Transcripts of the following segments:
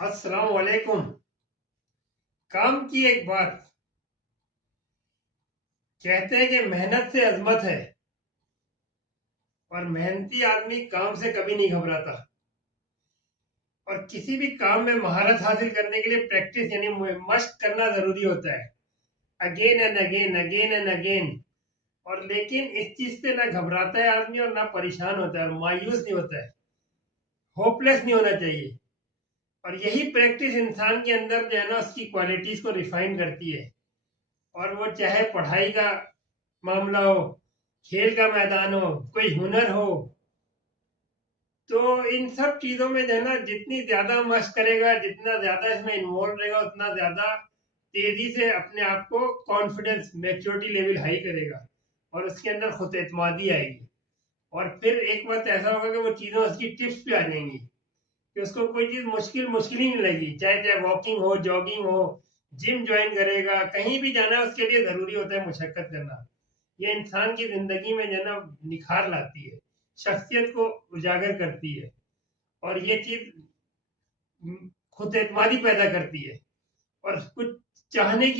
السلام علیکم. کام کی ایک بات کہتے ہیں کہ محنت سے عظمت ہے، اور محنتی آدمی کام سے کبھی نہیں گھبراتا. اور کسی بھی کام میں مہارت حاصل کرنے کے لیے پریکٹس یعنی مشق کرنا ضروری ہوتا ہے، again and again again and again. اور لیکن اس چیز سے نہ گھبراتا ہے آدمی اور نہ پریشان ہوتا ہے اور مایوس نہیں ہوتا ہے، ہوپ لیس نہیں ہونا چاہیے. اور یہی پریکٹس انسان کے اندر جو ہے نا اس کی کوالٹیز کو ریفائن کرتی ہے. اور وہ چاہے پڑھائی کا معاملہ ہو، کھیل کا میدان ہو، کوئی ہنر ہو، تو ان سب چیزوں میں جو ہے نا جتنی زیادہ مشق کرے گا، جتنا زیادہ اس میں انوالو رہے گا، اتنا زیادہ تیزی سے اپنے آپ کو کانفیڈنس میچورٹی لیول ہائی کرے گا اور اس کے اندر خود اعتمادی آئے گی. اور پھر ایک وقت ایسا ہوگا کہ وہ چیزیں اس کی ٹپس پہ آ جائیں گی کہ اس کو کوئی چیز مشکل ہی نہیں لگی. چاہے واکنگ ہو، جاگنگ ہو، جم جوائن کرے گا، کہیں بھی جانا ہے اس کے لیے ضروری ہوتا ہے مشقت کرنا. یہ انسان کی زندگی میں جو ہے نا نکھار لاتی ہے، شخصیت کو اجاگر کرتی ہے، اور یہ چیز خود اعتمادی پیدا کرتی ہے. اور کچھ چاہنے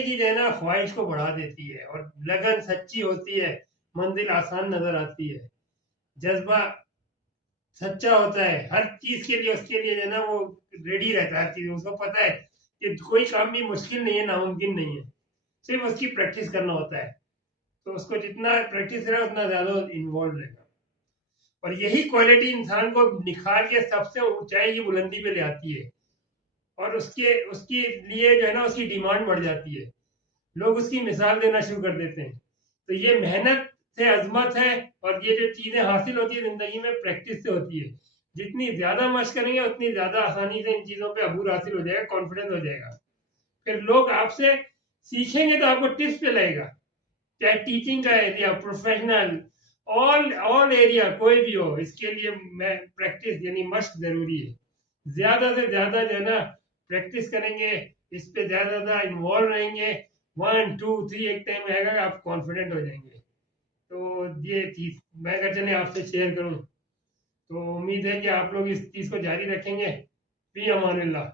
کی جو ہے نا خواہش کو بڑھا دیتی ہے، اور لگن سچی ہوتی ہے، منزل آسان نظر آتی ہے. جذبہ سچا ہوتا ہے، ہر چیز کے لیے اس کے لیے جو ہے نا وہ ریڈی رہتا ہے. ہر چیز اس کو پتا ہے کہ کوئی کام بھی مشکل نہیں ہے، ناممکن نہیں ہے، صرف اس کی پریکٹس کرنا ہوتا ہے. تو اس کو جتنا پریکٹس رہے اتنا زیادہ انوالو رہے گا. اور یہی کوالٹی انسان کو نکھار کے سب سے اونچائی کی بلندی پہ لے آتی ہے، اور اس کے لیے جو ہے نا اس کی ڈیمانڈ بڑھ جاتی ہے، لوگ اس کی مثال دینا شروع کر دیتے ہیں. تو یہ محنت سے عظمت ہے، اور یہ جو چیزیں حاصل ہوتی ہے زندگی میں پریکٹس سے ہوتی ہے. جتنی زیادہ مشق کریں گے اتنی زیادہ آسانی سے ان چیزوں پہ عبور حاصل ہو جائے گا، کانفیڈنس ہو جائے گا. پھر لوگ آپ سے سیکھیں گے تو آپ کو ٹپس پہ لگے گا، چاہے ٹیچنگ کا ایریا، پروفیشنل، آل ایریا کوئی بھی ہو. اس کے لیے میں پریکٹس یعنی مشق ضروری ہے. زیادہ سے زیادہ جو ہے نا پریکٹس کریں گے، اس پہ زیادہ سے زیادہ انوالو رہیں گے، 1 2 3 ایک ٹائم آئے گا آپ کانفیڈنٹ ہو جائیں گے. تو یہ چیز میں اگر چلے آپ سے شیئر کروں تو امید ہے کہ آپ لوگ اس چیز کو جاری رکھیں گے. فی امان اللہ.